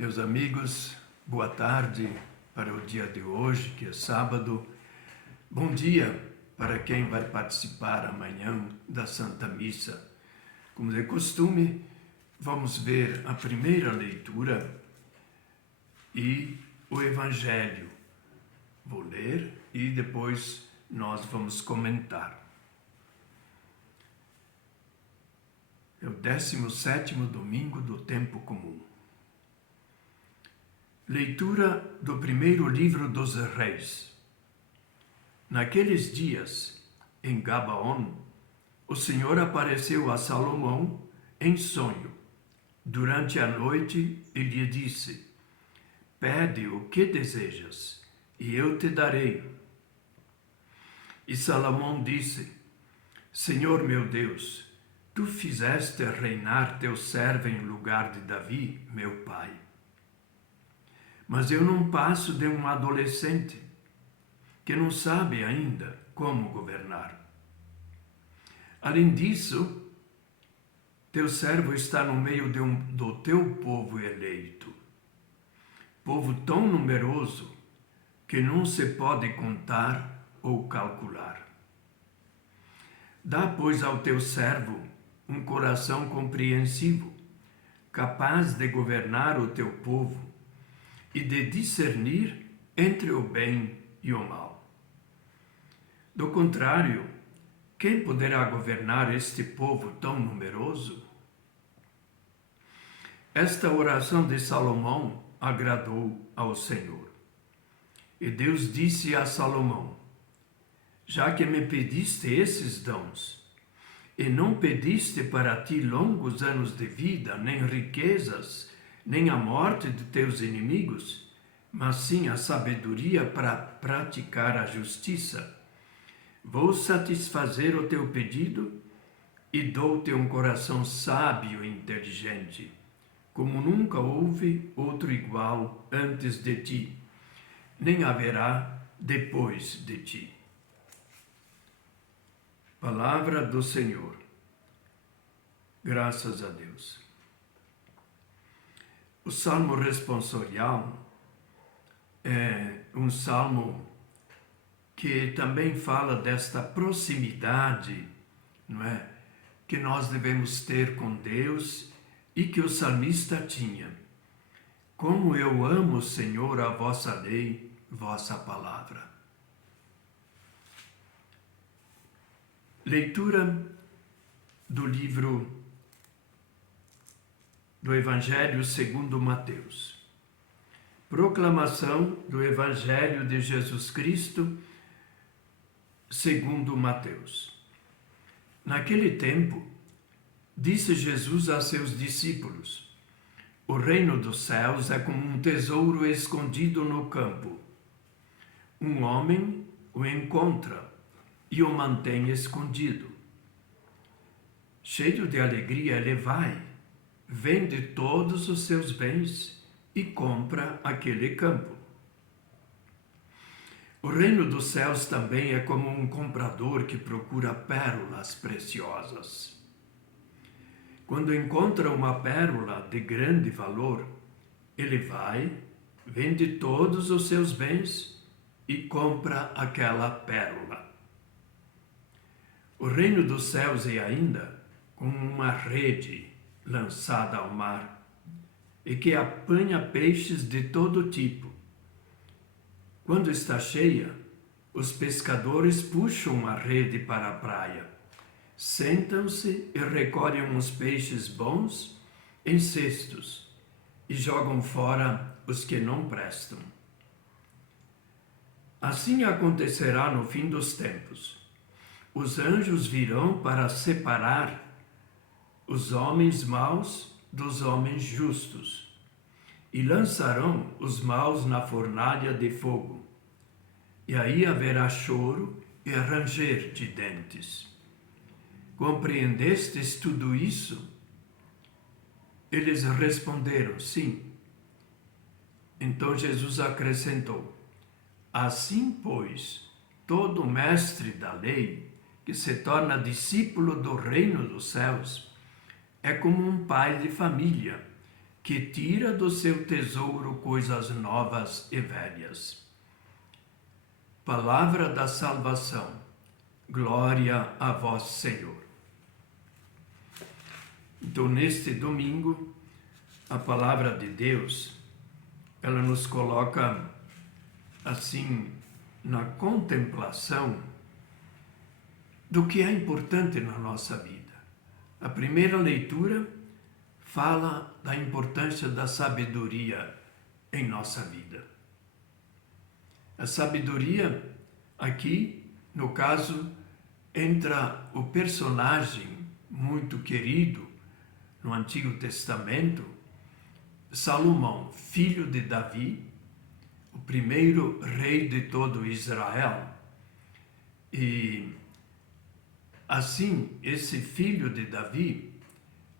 Meus amigos, boa tarde para o dia de hoje, que é sábado. Bom dia para quem vai participar amanhã da Santa Missa. Como de costume, vamos ver a primeira leitura e o Evangelho. Vou ler e depois nós vamos comentar. É o 17º domingo do tempo comum. Leitura do primeiro livro dos Reis. Naqueles dias, em Gabaon, o Senhor apareceu a Salomão em sonho. Durante a noite, e lhe disse: Pede o que desejas, e eu te darei. E Salomão disse: Senhor meu Deus, tu fizeste reinar teu servo em lugar de Davi, meu pai. Mas eu não passo de um adolescente que não sabe ainda como governar. Além disso, teu servo está no meio do teu povo eleito, povo tão numeroso que não se pode contar ou calcular. Dá, pois, ao teu servo um coração compreensivo, capaz de governar o teu povo e de discernir entre o bem e o mal. Do contrário, quem poderá governar este povo tão numeroso? Esta oração de Salomão agradou ao Senhor. E Deus disse a Salomão: Já que me pediste esses dons, e não pediste para ti longos anos de vida, nem riquezas, nem a morte de teus inimigos, mas sim a sabedoria para praticar a justiça, vou satisfazer o teu pedido e dou-te um coração sábio e inteligente, como nunca houve outro igual antes de ti, nem haverá depois de ti. Palavra do Senhor. Graças a Deus. O Salmo responsorial é um salmo que também fala desta proximidade, não é, que nós devemos ter com Deus e que o salmista tinha. Como eu amo, Senhor, a vossa lei, vossa palavra. Leitura do livro do Evangelho segundo Mateus. Proclamação do Evangelho de Jesus Cristo segundo Mateus. Naquele tempo, disse Jesus a seus discípulos: O reino dos céus é como um tesouro escondido no campo. Um homem o encontra e o mantém escondido. Cheio de alegria, ele vai, vende todos os seus bens e compra aquele campo. O reino dos céus também é como um comprador que procura pérolas preciosas. Quando encontra uma pérola de grande valor, ele vai, vende todos os seus bens e compra aquela pérola. O reino dos céus é ainda como uma rede lançada ao mar e que apanha peixes de todo tipo. Quando está cheia, os pescadores puxam a rede para a praia, sentam-se e recolhem uns peixes bons em cestos e jogam fora os que não prestam. Assim acontecerá no fim dos tempos. Os anjos virão para separar os homens maus dos homens justos e lançarão os maus na fornalha de fogo. E aí haverá choro e ranger de dentes. Compreendestes tudo isso? Eles responderam: Sim. Então Jesus acrescentou: Assim, pois, todo mestre da lei que se torna discípulo do reino dos céus é como um pai de família que tira do seu tesouro coisas novas e velhas. Palavra da salvação. Glória a vós, Senhor. Então, neste domingo, a palavra de Deus, ela nos coloca assim na contemplação do que é importante na nossa vida. A primeira leitura fala da importância da sabedoria em nossa vida. A sabedoria, aqui, no caso, entra o personagem muito querido no Antigo Testamento, Salomão, filho de Davi, o primeiro rei de todo Israel. E assim, esse filho de Davi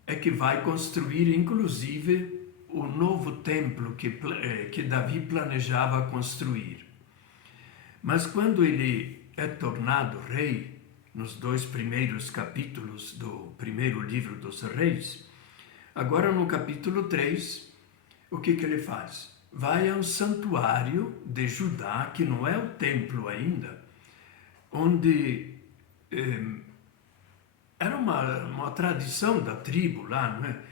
é que vai construir, inclusive, o novo templo que Davi planejava construir. Mas quando ele é tornado rei, nos 2 primeiros capítulos do primeiro livro dos Reis, agora no capítulo 3, o que ele faz? Vai ao santuário de Judá, que não é o templo ainda, onde era uma tradição da tribo lá, não é?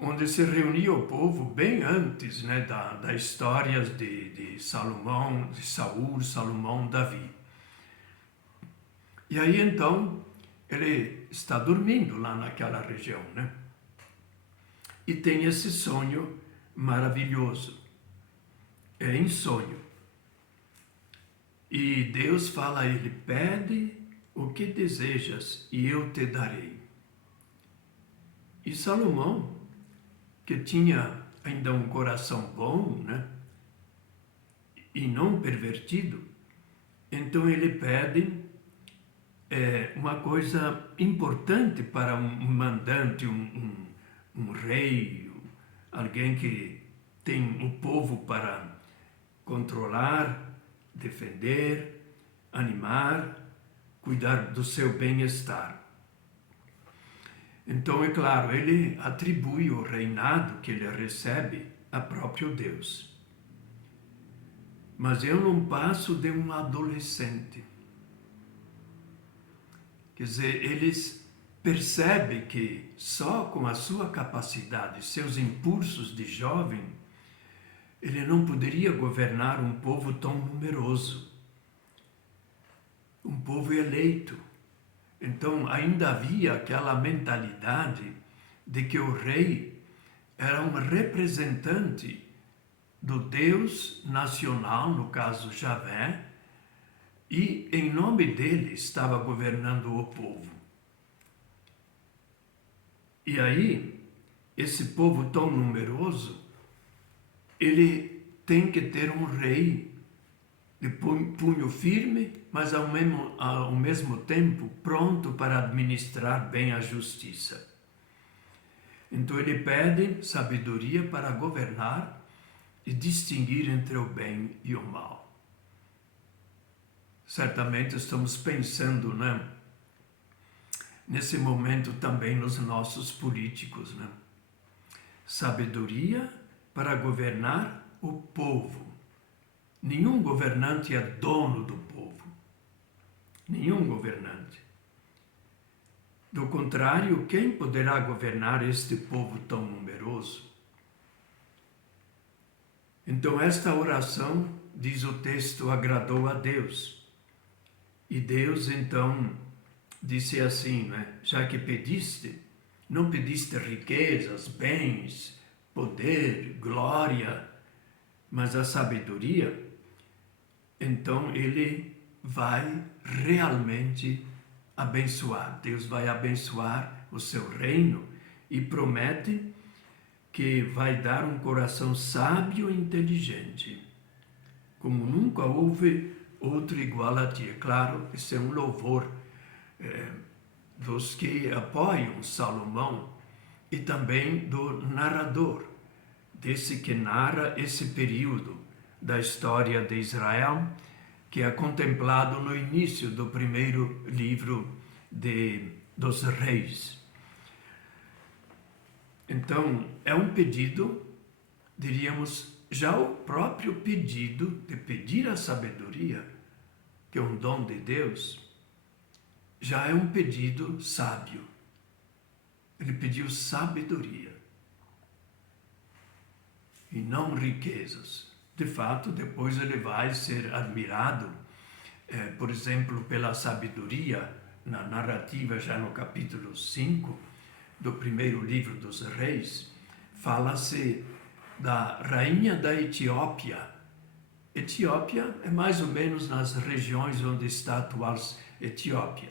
Onde se reunia o povo bem antes, né, da história de Salomão, de Saul, Salomão, Davi. E aí então ele está dormindo lá naquela região, né? E tem esse sonho maravilhoso. É em sonho. E Deus fala a ele: pede o que desejas e eu te darei. E Salomão, que tinha ainda um coração bom, né? E não pervertido, então ele pede uma coisa importante para um mandante, um rei, alguém que tem o povo para controlar, defender, animar, cuidar do seu bem-estar. Então, é claro, ele atribui o reinado que ele recebe a próprio Deus. Mas eu não passo de um adolescente. Quer dizer, eles percebem que só com a sua capacidade, seus impulsos de jovem, ele não poderia governar um povo tão numeroso, um povo eleito. Então, ainda havia aquela mentalidade de que o rei era um representante do Deus nacional, no caso Javé, e em nome dele estava governando o povo. E aí, esse povo tão numeroso, ele tem que ter um rei de punho firme, mas ao mesmo tempo pronto para administrar bem a justiça. Então ele pede sabedoria para governar e distinguir entre o bem e o mal. Certamente estamos pensando, né, nesse momento também nos nossos políticos, né? Sabedoria para governar o povo. Nenhum governante é dono do povo. Nenhum governante. Do contrário, quem poderá governar este povo tão numeroso? Então, esta oração, diz o texto, agradou a Deus. E Deus, então, disse assim, né? Já que pediste, não pediste riquezas, bens, poder, glória, mas a sabedoria, então ele vai realmente abençoar. Deus vai abençoar o seu reino e promete que vai dar um coração sábio e inteligente, como nunca houve outro igual a ti. É claro, esse é um louvor dos que apoiam Salomão e também do narrador, desse que narra esse período da história de Israel, que é contemplado no início do primeiro livro dos Reis. Então, é um pedido, diríamos, já o próprio pedido de pedir a sabedoria, que é um dom de Deus, já é um pedido sábio. Ele pediu sabedoria e não riquezas. De fato, depois ele vai ser admirado, por exemplo, pela sabedoria na narrativa, já no capítulo 5 do primeiro livro dos Reis, fala-se da rainha da Etiópia. Etiópia é mais ou menos nas regiões onde está a atual Etiópia.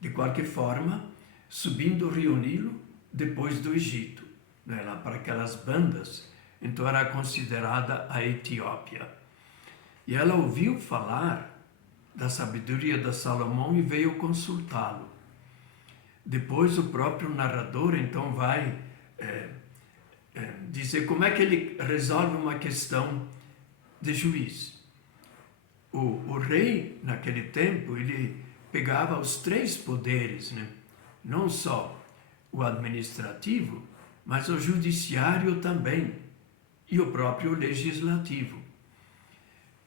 De qualquer forma, subindo o rio Nilo, depois do Egito, né, lá para aquelas bandas, então era considerada a Etiópia. E ela ouviu falar da sabedoria de Salomão e veio consultá-lo. Depois o próprio narrador então vai dizer como é que ele resolve uma questão de juiz. O rei, naquele tempo, ele pegava os três poderes, né? Não só o administrativo, mas o judiciário também, e o próprio legislativo.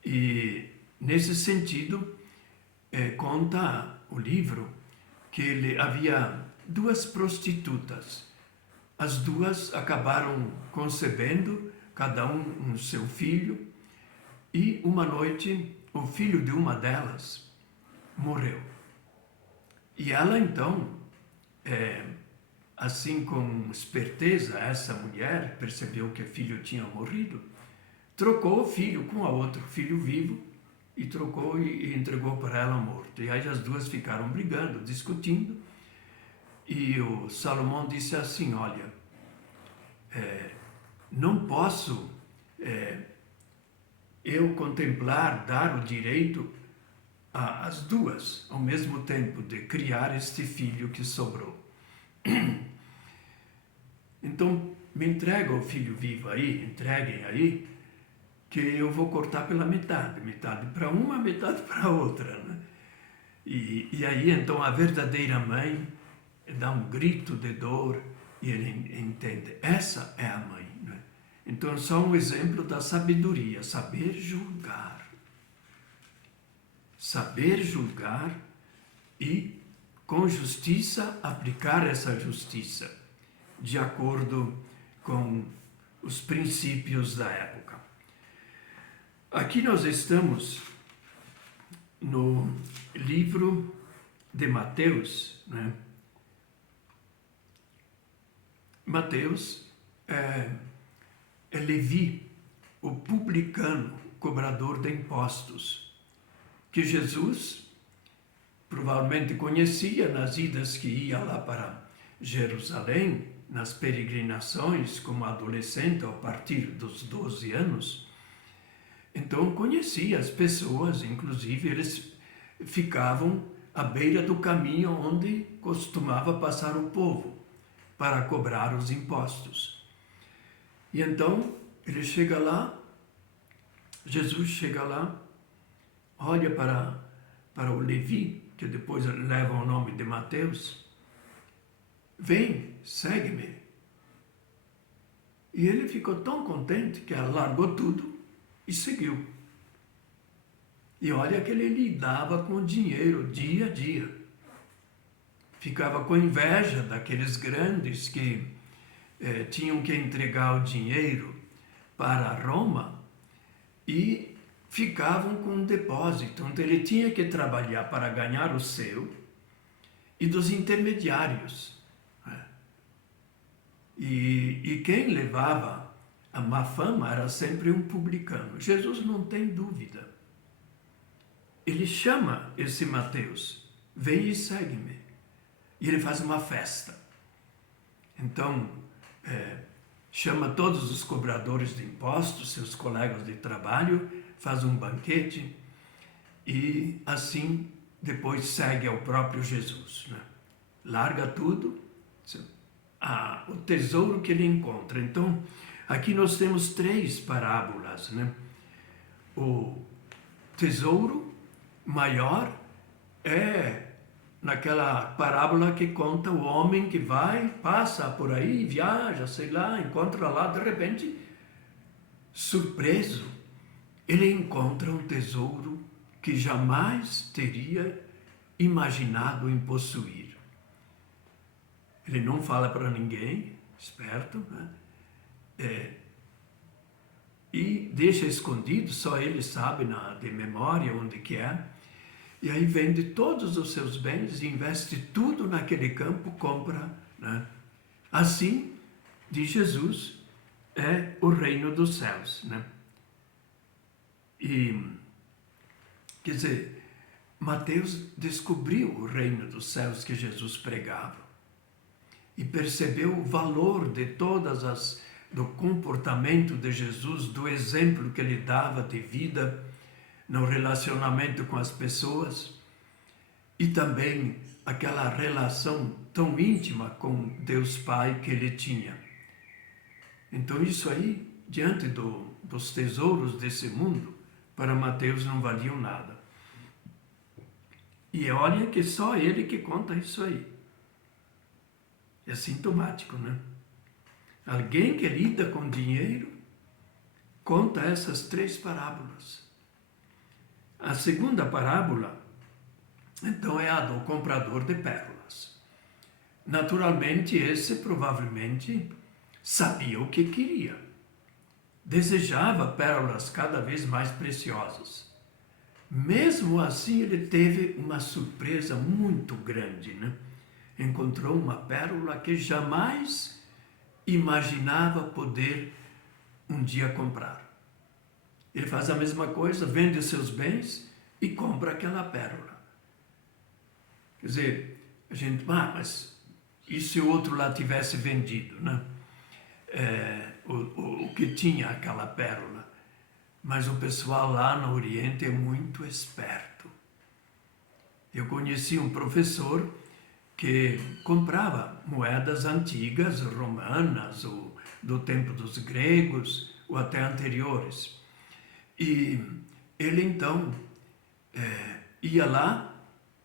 E, nesse sentido, conta o livro que ele havia duas prostitutas. As duas acabaram concebendo, cada um seu filho, e uma noite o filho de uma delas morreu. E ela então, assim com esperteza, essa mulher percebeu que o filho tinha morrido, trocou o filho com a outro filho vivo e trocou e entregou para ela morto. E aí as duas ficaram brigando, discutindo, e o Salomão disse assim: olha, não posso eu contemplar, dar o direito às duas ao mesmo tempo de criar este filho que sobrou. Então me entrega o filho vivo aí, entreguem aí, que eu vou cortar pela metade para uma, metade para outra, né? E aí então a verdadeira mãe dá um grito de dor e ele entende, essa é a mãe, né? Então só um exemplo da sabedoria, saber julgar e com justiça aplicar essa justiça de acordo com os princípios da época. Aqui nós estamos no livro de Mateus, né? Mateus é Levi, o publicano, cobrador de impostos, que Jesus provavelmente conhecia nas idas que ia lá para Jerusalém, nas peregrinações como adolescente, a partir dos 12 anos. Então conhecia as pessoas, inclusive eles ficavam à beira do caminho onde costumava passar o povo para cobrar os impostos. E então ele chega lá, Jesus chega lá, olha para o Levi, que depois leva o nome de Mateus, vem, segue-me. E ele ficou tão contente que largou tudo e seguiu. E olha que ele lidava com o dinheiro dia a dia. Ficava com inveja daqueles grandes que tinham que entregar o dinheiro para Roma e ficavam com um depósito, onde ele tinha que trabalhar para ganhar o seu e dos intermediários. E quem levava a má fama era sempre um publicano. Jesus não tem dúvida. Ele chama esse Mateus, vem e segue-me. E ele faz uma festa. Então, chama todos os cobradores de impostos, seus colegas de trabalho, faz um banquete e assim depois segue ao próprio Jesus, né? Larga tudo, o tesouro que ele encontra. Então, aqui nós temos três parábolas, né? O tesouro maior é naquela parábola que conta o homem que vai, passa por aí, viaja, sei lá, encontra lá, de repente, surpreso, ele encontra um tesouro que jamais teria imaginado em possuir. Ele não fala para ninguém, esperto, né? E deixa escondido, só ele sabe de memória onde que é. E aí vende todos os seus bens e investe tudo naquele campo, compra, né? Assim, diz Jesus, é o reino dos céus, né? E, quer dizer, Mateus descobriu o reino dos céus que Jesus pregava e percebeu o valor de do comportamento de Jesus, do exemplo que ele dava de vida no relacionamento com as pessoas e também aquela relação tão íntima com Deus Pai que ele tinha. Então isso aí, diante dos tesouros desse mundo, para Mateus não valiam nada. E olha que só ele que conta isso aí. É sintomático, né? Alguém que lida com dinheiro conta essas 3 parábolas. A segunda parábola, então, é a do comprador de pérolas. Naturalmente, esse provavelmente sabia o que queria. Desejava pérolas cada vez mais preciosas. Mesmo assim, ele teve uma surpresa muito grande, né? Encontrou uma pérola que jamais imaginava poder um dia comprar. Ele faz a mesma coisa, vende os seus bens e compra aquela pérola. Quer dizer, a gente, mas e se o outro lá tivesse vendido, né? O que tinha aquela pérola? Mas o pessoal lá no Oriente é muito esperto. Eu conheci um professor que comprava moedas antigas, romanas, ou do tempo dos gregos, ou até anteriores. E ele então ia lá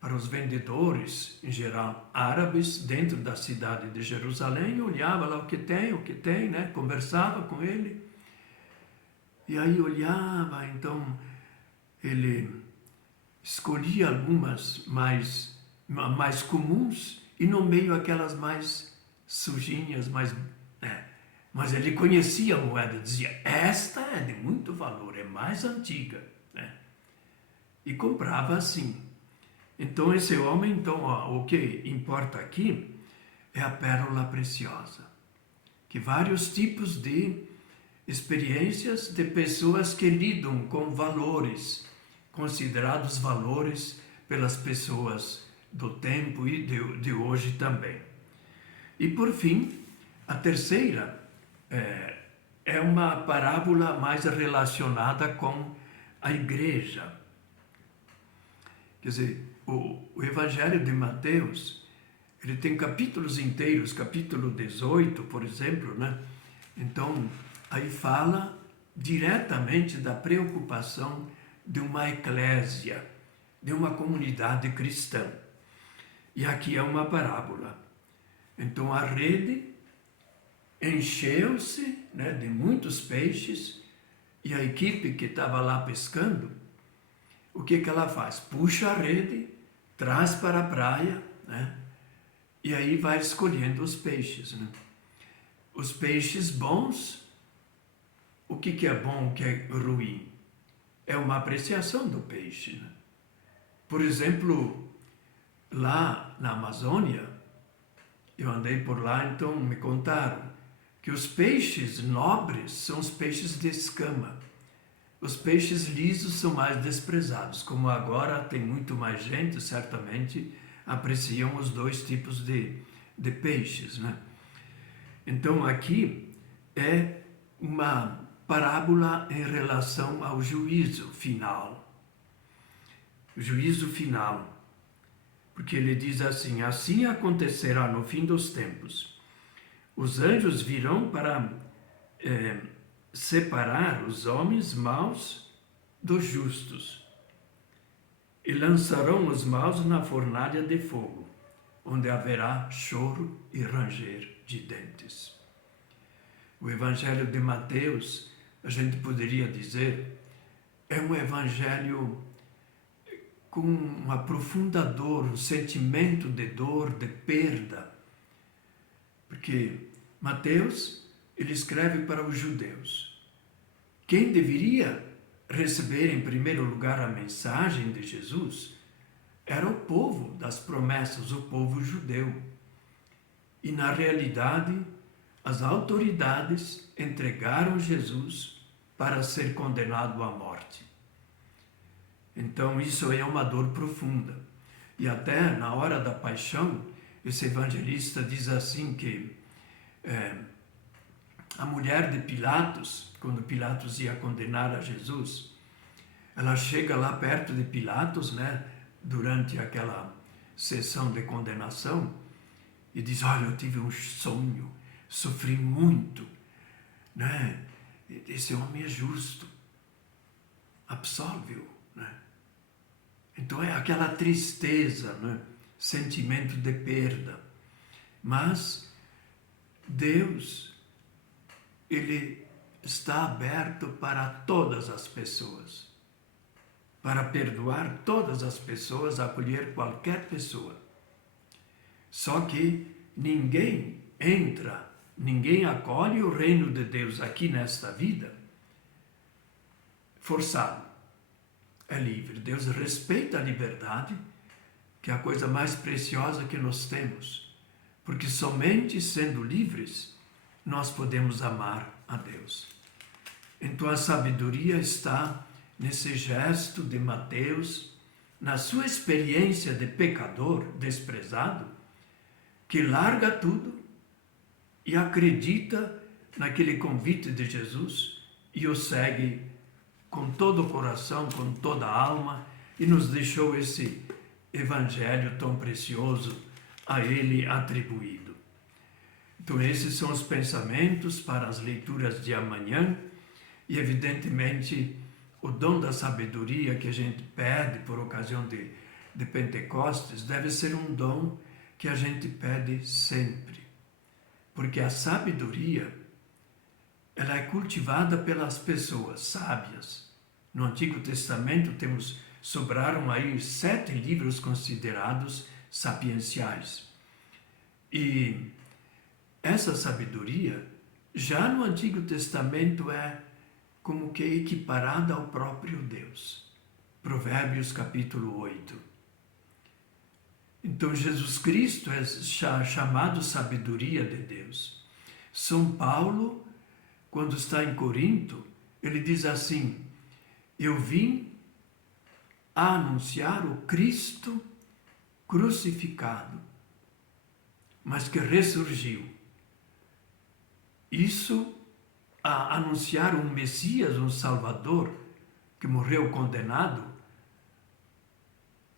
para os vendedores, em geral árabes, dentro da cidade de Jerusalém, olhava lá o que tem, né? Conversava com ele. E aí olhava, então ele escolhia algumas mais comuns e no meio aquelas mais sujinhas, mas ele conhecia a moeda, dizia, esta é de muito valor, é mais antiga, né? E comprava assim. Então esse homem, o que importa aqui é a pérola preciosa, que vários tipos de experiências de pessoas que lidam com valores, considerados valores pelas pessoas do tempo e de hoje também. E por fim, a terceira é uma parábola mais relacionada com a igreja. Quer dizer, o Evangelho de Mateus, ele tem capítulos inteiros, capítulo 18, por exemplo, né? Então, aí fala diretamente da preocupação de uma eclésia, de uma comunidade cristã. E aqui é uma parábola. Então a rede encheu-se, né, de muitos peixes e a equipe que estava lá pescando, o que ela faz? Puxa a rede, traz para a praia, né, e aí vai escolhendo os peixes, né? Os peixes bons, o que é bom, o que é ruim? É uma apreciação do peixe, né? Por exemplo, lá na Amazônia, eu andei por lá, então me contaram que os peixes nobres são os peixes de escama. Os peixes lisos são mais desprezados. Como agora tem muito mais gente, certamente apreciam os 2 tipos de peixes, né? Então aqui é uma parábola em relação ao juízo final. O juízo final. Porque ele diz assim, assim acontecerá no fim dos tempos. Os anjos virão para separar os homens maus dos justos e lançarão os maus na fornalha de fogo, onde haverá choro e ranger de dentes. O Evangelho de Mateus, a gente poderia dizer, é um evangelho com uma profunda dor, um sentimento de dor, de perda. Porque Mateus, ele escreve para os judeus. Quem deveria receber em primeiro lugar a mensagem de Jesus era o povo das promessas, o povo judeu. E na realidade, as autoridades entregaram Jesus para ser condenado à morte. Então isso é uma dor profunda. E até na hora da paixão, esse evangelista diz assim que a mulher de Pilatos, quando Pilatos ia condenar a Jesus, ela chega lá perto de Pilatos, né, durante aquela sessão de condenação, e diz: olha, eu tive um sonho, sofri muito, né? Esse homem é justo, absolve-o, né? Então é aquela tristeza, né? Sentimento de perda. Mas Deus, ele está aberto para todas as pessoas, para perdoar todas as pessoas, acolher qualquer pessoa. Só que ninguém entra, ninguém acolhe o reino de Deus aqui nesta vida forçado. É livre. Deus respeita a liberdade, que é a coisa mais preciosa que nós temos. Porque somente sendo livres, nós podemos amar a Deus. Então a sabedoria está nesse gesto de Mateus, na sua experiência de pecador desprezado, que larga tudo e acredita naquele convite de Jesus e o segue com todo o coração, com toda a alma, e nos deixou esse evangelho tão precioso a ele atribuído. Então esses são os pensamentos para as leituras de amanhã e evidentemente o dom da sabedoria que a gente pede por ocasião de Pentecostes deve ser um dom que a gente pede sempre. Porque a sabedoria, ela é cultivada pelas pessoas sábias. No Antigo Testamento sobraram aí 7 livros considerados sapienciais. E essa sabedoria, já no Antigo Testamento, é como que equiparada ao próprio Deus. Provérbios capítulo 8. Então Jesus Cristo é chamado sabedoria de Deus. São Paulo, quando está em Corinto, ele diz assim: eu vim a anunciar o Cristo crucificado, mas que ressurgiu. Isso a anunciar um Messias, um Salvador, que morreu condenado,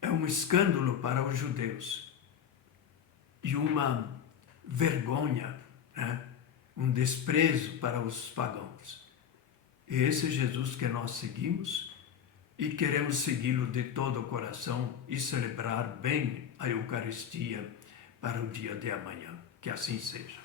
é um escândalo para os judeus e uma vergonha, né? Um desprezo para os pagãos. E esse Jesus que nós seguimos e queremos segui-lo de todo o coração e celebrar bem a Eucaristia para o dia de amanhã. Que assim seja.